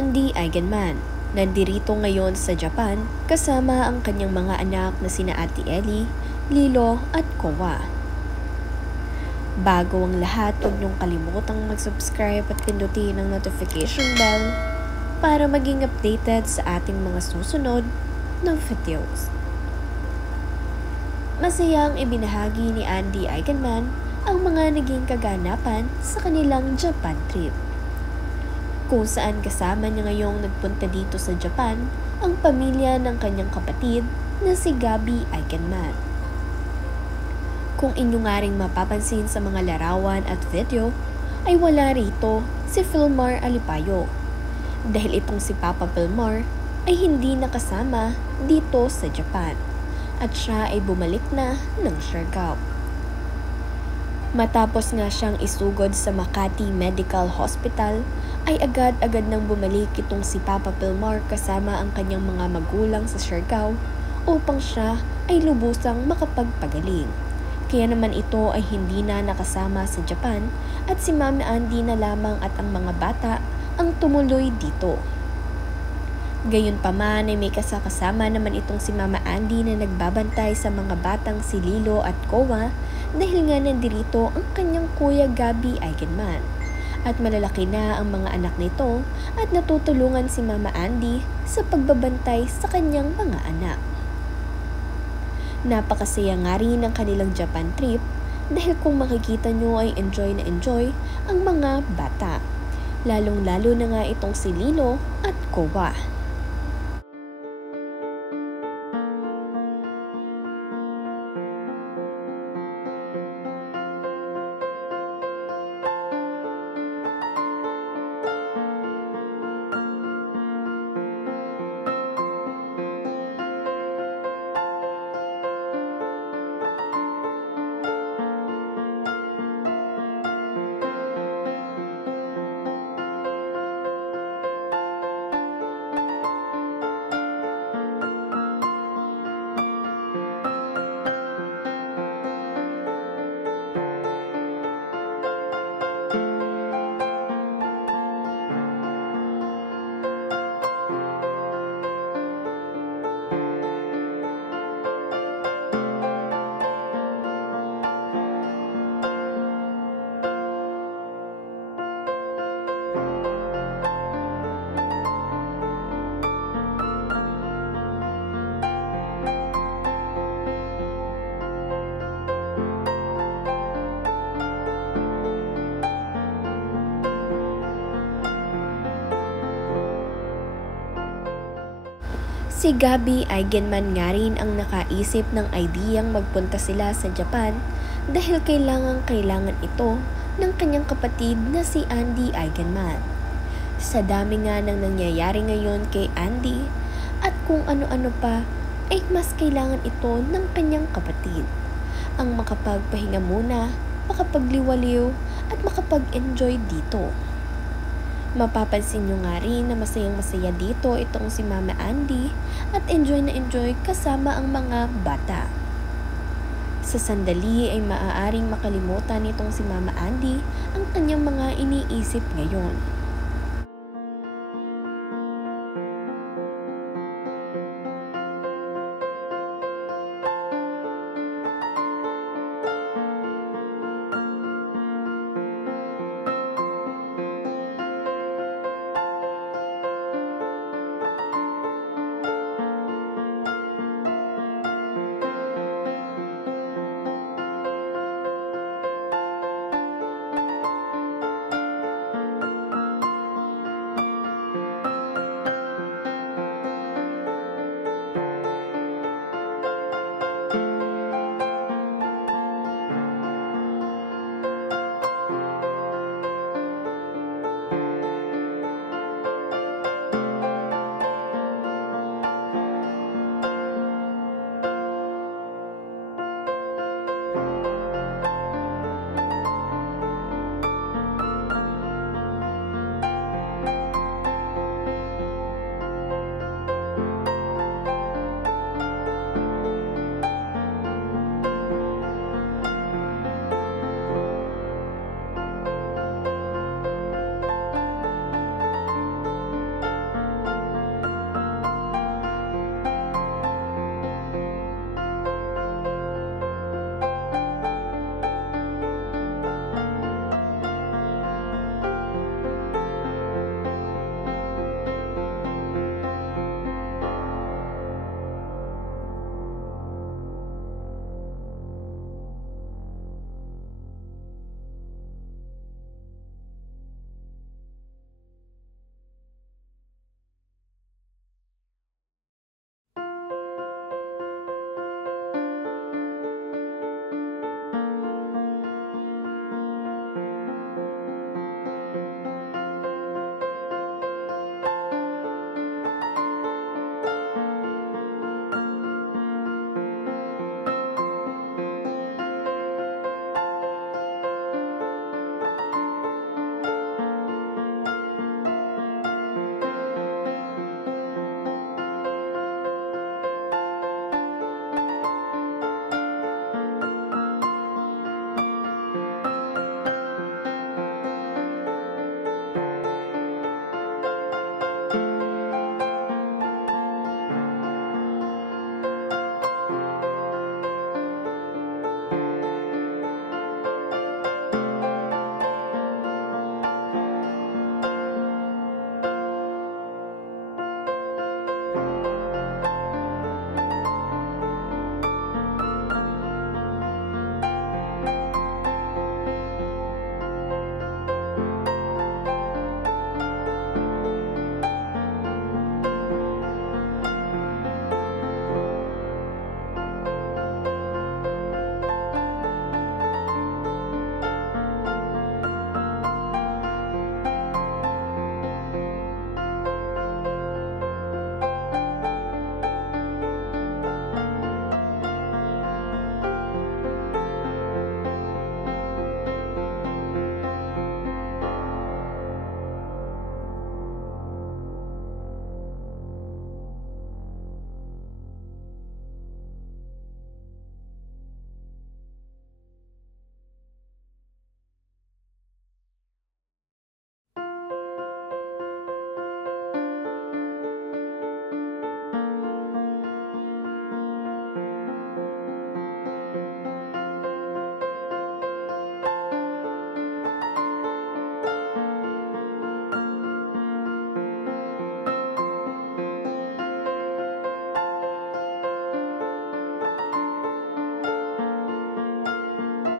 Andy Eigenman, nandirito ngayon sa Japan kasama ang kanyang mga anak na sina Ate Ellie, Lilo at Kowa. Bago ang lahat, huwag niyong kalimutang mag-subscribe at pindutin ang notification bell para maging updated sa ating mga susunod na videos. Masayang ibinahagi ni Andy Eigenman ang mga naging kaganapan sa kanilang Japan trip, kung saan kasama niya ngayong nagpunta dito sa Japan ang pamilya ng kanyang kapatid na si Gabby Eigenman. Kung inyo nga ring mapapansin sa mga larawan at video, ay wala rito si Philmar Alipayo dahil itong si Papa Philmar ay hindi nakasama dito sa Japan at siya ay bumalik na ng Siargao. Matapos nga siyang isugod sa Makati Medical Hospital, ay agad-agad nang bumalik itong si Papa Philmar kasama ang kanyang mga magulang sa Siargao upang siya ay lubusang makapagpagaling. Kaya naman ito ay hindi na nakasama sa Japan at si Mama Andy na lamang at ang mga bata ang tumuloy dito. Gayunpaman ay may kasama naman itong si Mama Andy na nagbabantay sa mga batang si Lilo at Kowa dahil nga nandirito ang kanyang kuya Gabby Eigenman. At malalaki na ang mga anak nito at natutulungan si Mama Andy sa pagbabantay sa kanyang mga anak. Napakasaya nga rin ang kanilang Japan trip dahil kung makikita nyo ay enjoy na enjoy ang mga bata. Lalong-lalo na nga itong si Lilo at Kowa. Si Gabby Eigenman nga rin ang nakaisip ng ideyang magpunta sila sa Japan dahil kailangan ito ng kanyang kapatid na si Andy Eigenman. Sa dami nga ng nangyayari ngayon kay Andy at kung ano-ano pa, ay mas kailangan ito ng kanyang kapatid. Ang makapagpahinga muna, makapagliwaliw at makapag-enjoy dito. Mapapansin nyo nga rin na masayang-masaya dito itong si Mama Andy at enjoy na enjoy kasama ang mga bata. Sa sandali ay maaaring makalimutan nitong si Mama Andy ang kanyang mga iniisip ngayon.